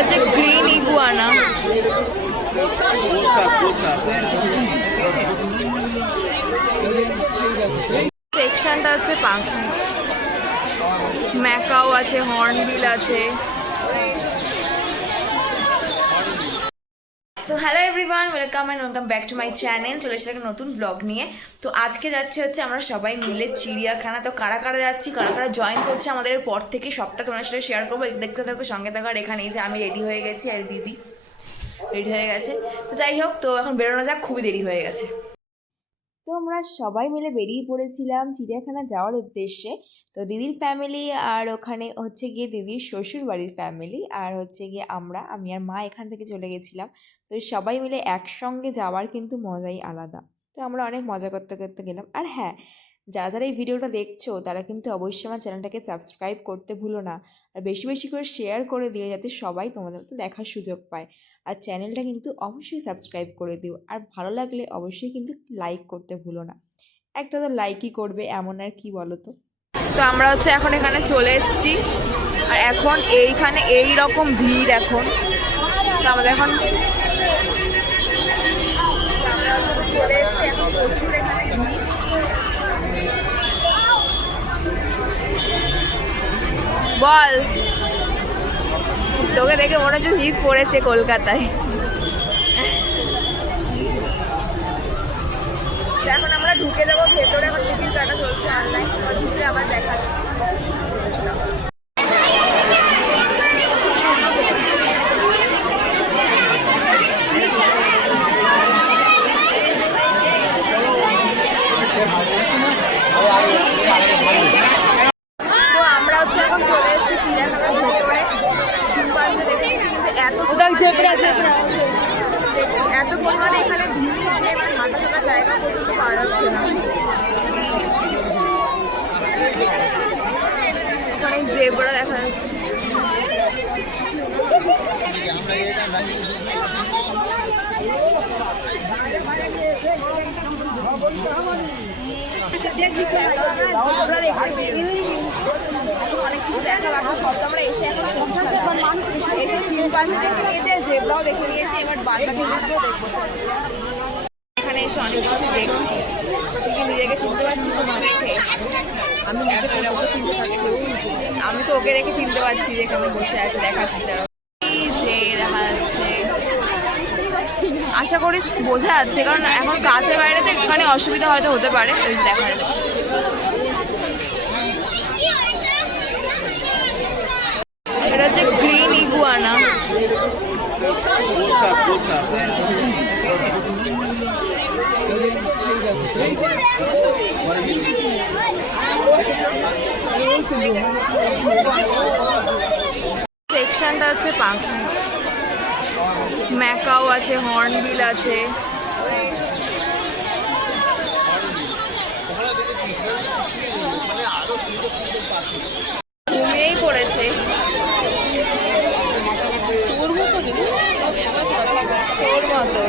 হচ্ছে green iguana. সেকশনটা হচ্ছে পাখি, ম্যাকাও আছে, হর্নবিল আছে। So hello everyone, welcome back to my channel. চলে এসেছে একটা নতুন ব্লগ নিয়ে। তো আজকে যাচ্ছে হচ্ছে আমরা সবাই মিলে চিড়িয়াখানা। তো কারা কারা যাচ্ছি, কারা কারা জয়েন করছে আমাদের পর থেকে সবটা তোমার সাথে শেয়ার করবো। দেখতে থাকো, সঙ্গে থাকো। আর এখানে এই যে আমি রেডি হয়ে গেছি আর দিদি রেডি হয়ে গেছে। তো যাই হোক, তো এখন বেরোনো যাক, খুবই দেরি হয়ে গেছে। তো আমরা সবাই মিলে বেরিয়ে পড়েছিলাম চিড়িয়াখানা যাওয়ার উদ্দেশ্যে। তো দিদির ফ্যামিলি আর ওখানে হচ্ছে গিয়ে দিদির শ্বশুর বাড়ির ফ্যামিলি আর হচ্ছে গিয়ে আমি আর মা এখান থেকে চলে গেছিলাম। তো সবাই মিলে একসঙ্গে যাওয়ার কিন্তু মজাই আলাদা। তো আমরা অনেক মজা করতে করতে গেলাম। আর হ্যাঁ, যারা এই ভিডিওটা দেখছো তারা কিন্তু অবশ্যই আমার চ্যানেলটাকে সাবস্ক্রাইব করতে ভুলো না। আর বেশি বেশি করে শেয়ার করে দিও যাতে সবাই তোমাদের মতো দেখার সুযোগ পায়। আর চ্যানেলটা কিন্তু অবশ্যই সাবস্ক্রাইব করে দিও। আর ভালো লাগলে অবশ্যই কিন্তু লাইক করতে ভুলো না। একটা তো লাইকই করবে, এমন আর কি বলো তো। তো আমরা হচ্ছে এখন এখানে চলে এসেছি। আর এখন এইখানে এই রকম ভিড় এখন। তো আমাদের এখন চলে এসেছি, এখন প্রচুর এখানে ভিড়। বল, তোকে দেখে মনে হচ্ছে শীত পড়েছে কলকাতায়। এখন আমরা ঢুকে যাবো ভেতরে, এখন টিকিট কাটা চলছে অনলাইন, ঢুকে আবার দেখাচ্ছি। তো আমরা হচ্ছে এখন চলে এসেছি চিড়িয়াখানার ভেতরে। শিম্পাঞ্জি দেখেছি, কিন্তু এত পরিমাণে এখানে ভিড় যে মানে হাঁটা চলার জায়গা পর্যন্ত পাওয়া যাচ্ছে না। এখানে জেব্রা দেখা যাচ্ছে। অনেক কিছু দেখা বাকি সব তো আমরা এসে এখন এসে শিম্পাঞ্জি দেখে নিয়েছে, জেব্রাও দেখে নিয়েছি, এবার বাদবাকিগুলো দেখবো। এখানে এসে অনেক কিছু দেখছি, কিন্তু নিজেকে চিনতে পারছি তো দেখে। আমি নিজে কোথাও চিনতে পারছি, আমি তো ওকে দেখে চিনতে পারছি যে এখানে বসে আছে, দেখাচ্ছি। যে দেখা যাচ্ছে, আশা করি বোঝা যাচ্ছে, কারণ এখন কাছে বাইরে তো এখানে অসুবিধা হয়তো হতে পারে, দেখা যাচ্ছে। এটা হচ্ছে গ্রিন ইগুয়ানা। সেকশনটা হচ্ছে পাখি, ম্যাকাও আছে, হর্নবিল আছে। ঘুমিয়েই পড়েছে। তোর মতো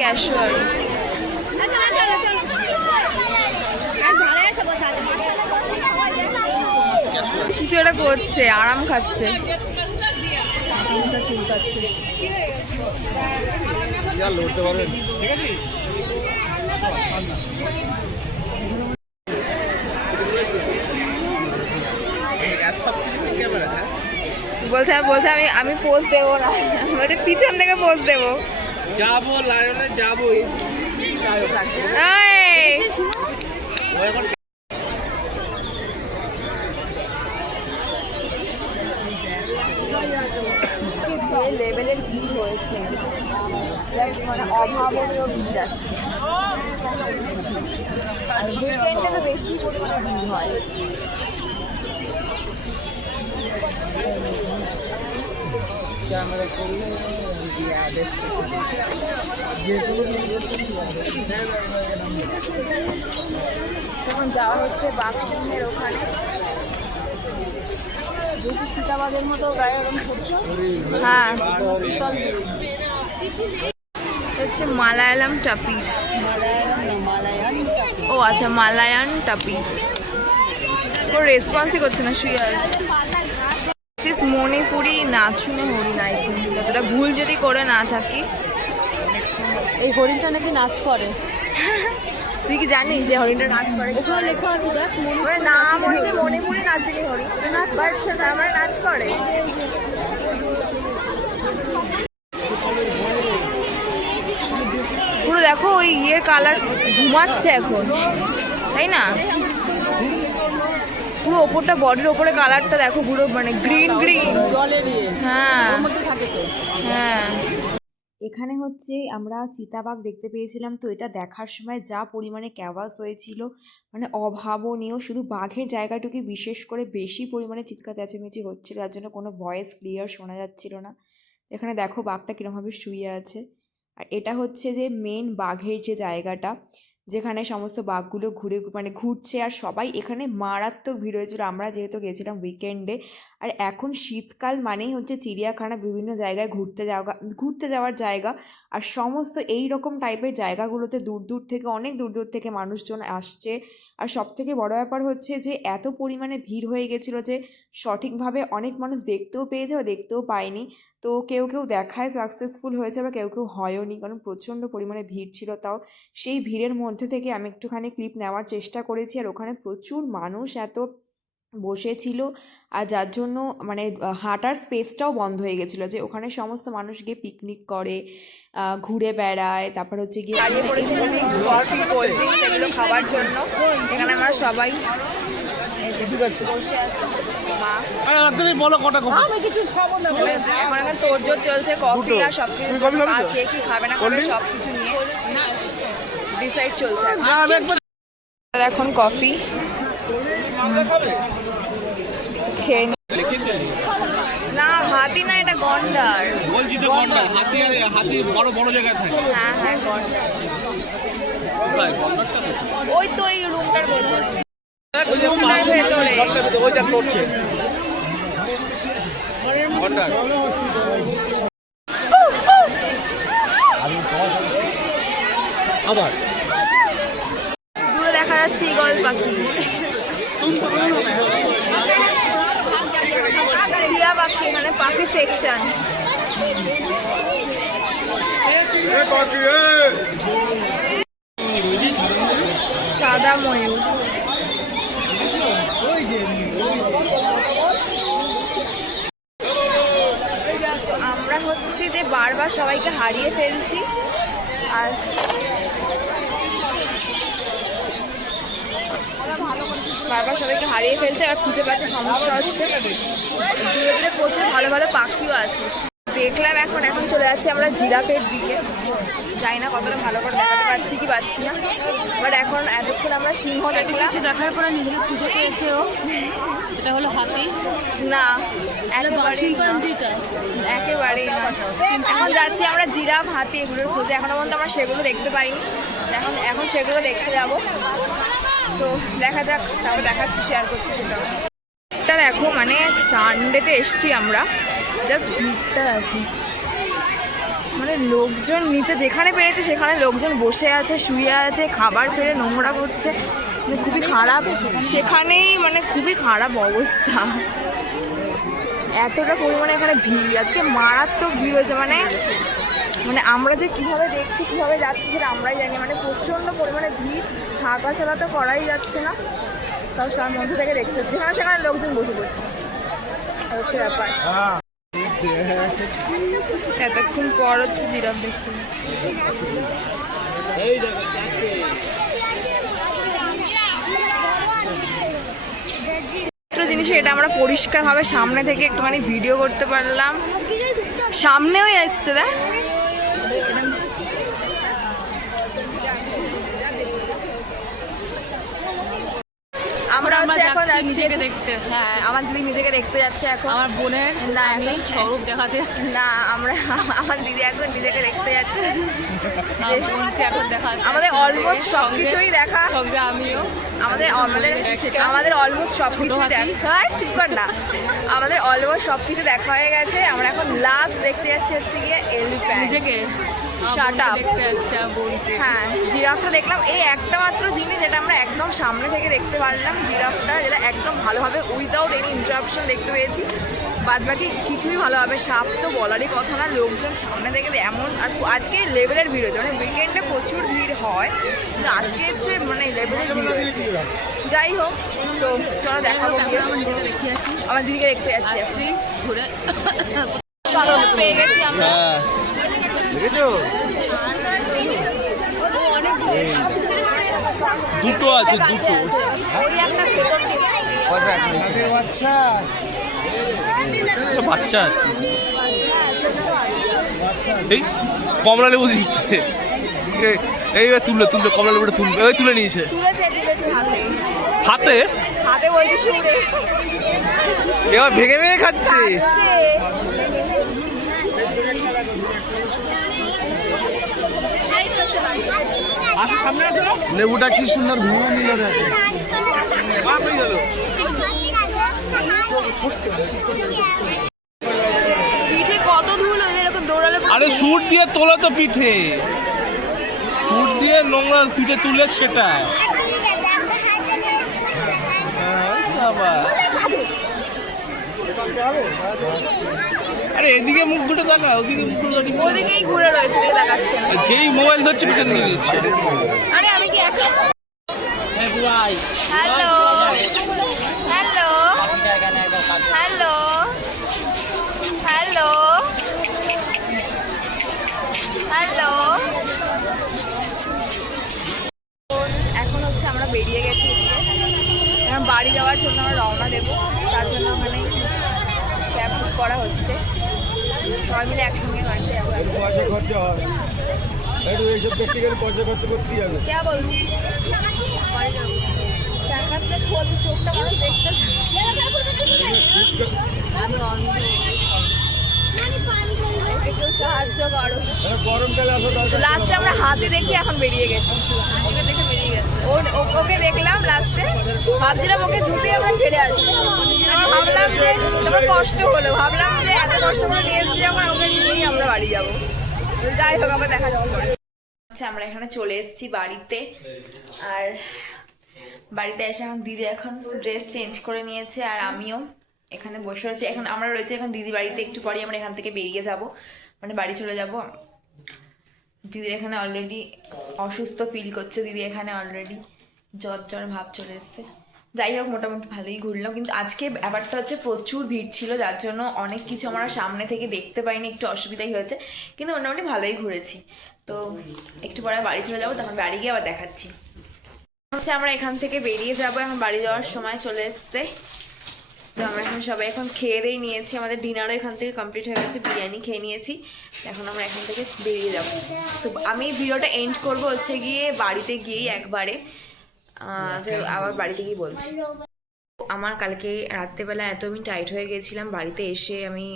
ক্যাশুয়ারি। কিছু একটা করছে, আরাম খাচ্ছে, চুলকাচ্ছে। বলছে আমি পোজ দেবো না, বলছে পিছন থেকে পোজ দেবো। যাবো লায়নে যাবো। যে লেভেলের ভিড় হয়েছে, মানে অভাবনীয় ভিড় আছে। আর উইকেন্ডে তো বেশি পরিমাণে ভিড় হয়। তখন যাওয়া হচ্ছে বাক্সিংয়ের ওখানে, বেশি সীতাবাদের মতো গায়ে ওরকম করছো। হ্যাঁ, হচ্ছে মালায়ালাম টাপি। ও আচ্ছা, মালায়ান টাপি। ওর রেসপন্সই করছে না, শুয়ে আছে। মণিপুরি নাচুনে হরিণ, আই থিঙ্ক, যতটা ভুল যদি করে না থাকি। এই হরিণটা নাকি নাচ করে। তুই কি জানিস যে হরিণটা নাচ করে? ওখানে লেখা আছে দেখ, নাম হচ্ছে মণিপুরি নাচুনি হরিণ, আমার নাচ করে। পুরো দেখো ওই ইয়ের কালার ঘুমাচ্ছে এখন, তাই না? পুরো ওপরটা, বডির ওপরে কালারটা দেখো পুরো মানে গ্রিন গ্রিন জলের। হ্যাঁ ওর মধ্যে থাকে তো। হ্যাঁ। এখানে হচ্ছে আমরা চিতাবাঘ দেখতে পেয়েছিলাম। তো এটা দেখার সময় যা পরিমাণে ক্যাভাস হয়েছিল, মানে অভাবনীয়। শুধু বাঘের জায়গাটুকু বিশেষ করে বেশি পরিমাণে চিৎকার চেঁচামেচি হচ্ছিল, তার জন্য কোনো ভয়েস ক্লিয়ার শোনা যাচ্ছিল না। এখানে দেখো বাঘটা কীরকমভাবে শুয়ে আছে। আর এটা হচ্ছে যে মেন বাঘের যে জায়গাটা, যেখানে সমস্ত বাঘগুলো ঘুরছে। আর সবাই এখানে মারাত্মক ভিড় হয়েছিল। আমরা যেহেতু গেছিলাম উইকেন্ডে, আর এখন শীতকাল মানেই হচ্ছে চিড়িয়াখানা, বিভিন্ন জায়গায় ঘুরতে যাওয়ার জায়গা। আর সমস্ত এই রকম টাইপের জায়গাগুলোতে অনেক দূর দূর থেকে মানুষজন আসছে। আর সবথেকে বড় ব্যাপার হচ্ছে যে এত পরিমাণে ভিড় হয়ে গেছিলো যে সঠিকভাবে অনেক মানুষ দেখতেও পেয়েছে বা দেখতেও পায়নি। তো কেউ কেউ দেখায় সাকসেসফুল হয়েছে, আবার কেউ কেউ হয়ওনি, কারণ প্রচণ্ড পরিমাণে ভিড় ছিল। তাও সেই ভিড়ের মধ্যে থেকে আমি একটুখানি ক্লিপ নেওয়ার চেষ্টা করেছি। আর ওখানে প্রচুর মানুষ এত বসেছিল, আর যার জন্য মানে হাঁটার স্পেসটাও বন্ধ হয়ে গেছিলো। যে ওখানে সমস্ত মানুষ গিয়ে পিকনিক করে, ঘুরে বেড়ায়, তারপর হচ্ছে গিয়ে কফি, কোল্ড ড্রিঙ্কস এগুলো খাওয়ার জন্য এখানে আমরা সবাই বসে আছি। এখন এখন তোড়জোড় চলছে, কফি আর সব কিছু, কে কি খাবে না খাবে সব কিছু নিয়ে ডিসাইড চলছে। এখন কফি খেয়ে না, হাতি না, এটা গন্ডার। বলছি তো গন্ডার, হাতি বড় বড় জায়গায় থাকে। হ্যাঁ হ্যাঁ গন্ডার, ওই তো এই রুমটার ভেতরে। আবার দূরে দেখা যাচ্ছে ঈগল পাখি, টিয়া পাখি, এখানে পাখি সেকশন। সাদা ময়ূর। আমরা হচ্ছে যে বারবার সবাইকে হারিয়ে ফেলছি, আর বারবার সবাইকে হারিয়ে ফেলছে। আর খুঁজে পাচ্ছে সমস্যা হচ্ছে। দূরে দূরে প্রচুর ভালো ভালো পাখিও আছে দেখলাম। এখন চলে যাচ্ছে আমরা জিরাফের দিকে। জানি না কতটা ভালো করে দেখাতে পারছি কি পাচ্ছি না, বাট এখন এতক্ষণ আমরা সিংহ দেখলাম। কিছু দেখার পরে নিজেকে খুঁজে পেয়েছে ও। এটা হলো হাতি না, একেবারেই না। এখন যাচ্ছি আমরা জিরাফ, হাতি এগুলোর খোঁজে। এখনো পর্যন্ত আমরা সেগুলো দেখতে পাইনি। এখন সেগুলো দেখতে যাব। তো দেখা যাক, তারপর দেখাচ্ছি, শেয়ার করছি সেটা। এটা দেখো, মানে সানডেতে এসছি আমরা, জাস্ট ভিড়টা দেখো, মানে লোকজন নিচে যেখানে পেরেছে সেখানে লোকজন বসে আছে, শুয়ে আছে, খাবার ফেলে নোংরা করছে, মানে খুবই খারাপ। সেখানেই মানে খুবই খারাপ অবস্থা। এতটা পরিমাণে এখানে ভিড়, আজকে মারাত্মক ভিড় হয়েছে। মানে আমরা যে কীভাবে দেখছি, কীভাবে যাচ্ছি সেটা আমরাই জানি। মানে প্রচণ্ড পরিমাণে ভিড়, হাঁটাচলা তো করাই যাচ্ছে না, তাও তার মধ্যে থেকে দেখতে হচ্ছে। যেখানে সেখানে লোকজন বসে পড়ছে, হচ্ছে ব্যাপার। এতক্ষণ পর হচ্ছে জিরাফ দেখতে। জিনিস এটা আমরা পরিষ্কারভাবে সামনে থেকে একটুখানি ভিডিও করতে পারলাম। সামনেও এসছে দেখ। আমরা হচ্ছে এখন নিজেকে দেখতে। হ্যাঁ, আমার দিদি নিজেকে দেখতে যাচ্ছে এখন। আমার বোনের না, আমি স্বরূপ দেখাতে না, আমার দিদি এখন নিজেকে দেখতে যাচ্ছে। বোনকে এখন দেখাতে। আমাদের অলমোস্ট সব কিছুই দেখা, সঙ্গে আমিও। আমাদের অলমোস্ট সব কিছু দেখা, ঠিক কর না, আমাদের অলমোস্ট সব কিছু দেখা হয়ে গেছে। আমরা এখন লাস্ট দেখতে যাচ্ছি হচ্ছে গিয়ে এলিফ্যান্ট। নিজেকে Shut up. দেখতে আচ্ছা বলতে হ্যাঁ জিরাফটা দেখলাম, এই একটা মাত্র জিনিস যেটা আমরা একদম সামনে থেকে দেখতে পারলাম, জিরাফটা যেটা একদম ভালোভাবে উইদাউট এনি ইন্টারাপশন দেখতে পেয়েছি। বাদ বাকি কিছুই ভালোভাবে, সাপ তো বলারই কথা না, লোকজন সামনে থেকে এমন, আর আজকে লেভেলের ভিড় হচ্ছে, মানে উইকেন্ডে প্রচুর ভিড় হয়, কিন্তু আজকে হচ্ছে মানে লেভেলের ভিড় হচ্ছে। যাই হোক, তো চলো দেখাবো গিয়ে। আমার নিজেকে দেখে আসি আমার দিদিকে দেখতে যাচ্ছি এখন। আসি ঘুরে সকালে পেয়ে গেছি আমরা। হ্যাঁ দেখেছো দুটো আছে, দুটো ওই একটা ভেতর দিকে বাচ্চা আছে। এই কমলা লেবু দিচ্ছে, এইবার তুললে কমলা লেবুটা তুলবে, ওই তুলে নিয়েছে তুলেছে হাতে, হাতে। হাতে বলছে শুনে এবার ভেঙে ভেঙে খাচ্ছে। লেবুটা কি সুন্দর ভেঙে নিল রে। পিঠে কত ধুলো, এরকম দৌড়ালে আরে সুট দিয়ে তোলা তো পিঠে, সুট দিয়ে নোংরা পিঠে তুলে সেটা। আরে এদিকে মুখ দুটো দেখা, ওদিকে মুখ দুটো দেখা। ওদিকেই ঘুরে রয়েছে, দেখে দেখাচ্ছে না। যেই মোবাইল ধরছে পিঠে নিয়ে দিচ্ছে। আরে আমি কি একা? Hello hello hello hello hello. এখন হচ্ছে আমরা বেরিয়ে গেছি এদিকে, এখন বাড়ি যাওয়ার জন্য আমরা রওনা দেবো, তার জন্য ওখানে ক্যাব বুক করা হচ্ছে, সবাই মিলে একসঙ্গে বাড়িতে যাবো। পয়সা খরচা হবে, একটু এইসব দেখতে গেলে পয়সা খরচা করতেই হবে। क्या बोलूं বাড়ি যাবো, চাকাতে খোল, চোখটা মানুষ দেখতে আমি অন্ধ, আমাকে কেউ সাহায্য করো। গরমকালে আসো দরকার। লাস্টে আমরা হাতে দেখে এখন বেরিয়ে গেছি, ওকে দেখে বেরিয়ে গেছে ওকে দেখলাম লাস্টে, ভাবছিলাম ওকে ঝুঁটি আমরা ছেড়ে আসবো, আমার ভাবলাম যে তোমার কষ্ট হলো, ভাবলাম যে এত কষ্ট করে নিয়ে এসেছি যখন ওকে নিয়েই আমরা বাড়ি যাবো। যাই হোক, আমরা দেখা যাচ্ছে পরে। আচ্ছা আমরা এখানে চলে এসেছি বাড়িতে, আর বাড়িতে এসে এখন দিদি এখন ড্রেস চেঞ্জ করে নিয়েছে, আর আমিও এখানে বসে রয়েছি। এখন আমরা রয়েছে এখন দিদি বাড়িতে, একটু পরে আমরা এখান থেকে বেরিয়ে যাব, মানে বাড়ি চলে যাব। দিদির এখানে অলরেডি অসুস্থ ফিল করছে, দিদি এখানে অলরেডি জ্বর ভাব চলে এসছে। যাই হোক, মোটামুটি ভালোই ঘুরলাম, কিন্তু আজকে ব্যাপারটা হচ্ছে প্রচুর ভিড় ছিল, যার জন্য অনেক কিছু আমরা সামনে থেকে দেখতে পাইনি, একটু অসুবিধাই হয়েছে, কিন্তু মোটামুটি ভালোই ঘুরেছি। তো একটু পরে বাড়ি চলে যাবো, তখন বাড়ি গিয়ে আবার দেখাচ্ছি। হচ্ছে আমরা এখান থেকে বেরিয়ে যাবো, এখন বাড়ি যাওয়ার সময় চলে এসছে। তো আমরা এখন সবাই এখন খেয়েই নিয়েছি, আমাদের ডিনারও এখান থেকে কমপ্লিট হয়ে গেছে, বিরিয়ানি খেয়ে নিয়েছি, এখন আমরা এখান থেকে বেরিয়ে যাব। তো আমি ভিডিওটা এন্ড করব হচ্ছে গিয়ে বাড়িতে গিয়েই একবারে, তো আবার বাড়িতে গিয়ে বলছি। আমার কালকে রাত্রেবেলা এত আমি টায়ার্ড হয়ে গেছিলাম, বাড়িতে এসে আমি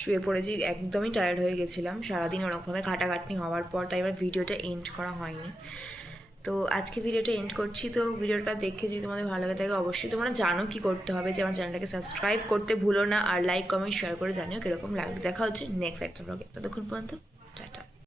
শুয়ে পড়েছি, একদমই টায়ার্ড হয়ে গেছিলাম সারাদিন ওরকমভাবে ঘাটাঘাটনি হওয়ার পর, তাই এবার ভিডিওটা এন্ড করা হয়নি। তো আজকে ভিডিওটা এন্ড করছি। তো ভিডিওটা দেখে যদি তোমাদের ভালো লাগে থাকে অবশ্যই তোমরা জানো কি করতে হবে, যে আমার চ্যানেলটাকে সাবস্ক্রাইব করতে ভুলো না, আর লাইক কমেন্ট শেয়ার করে জানিও কীরকম লাগবে। দেখা হচ্ছে নেক্সট একটা ব্লগে, ততক্ষণ পর্যন্ত টাটা।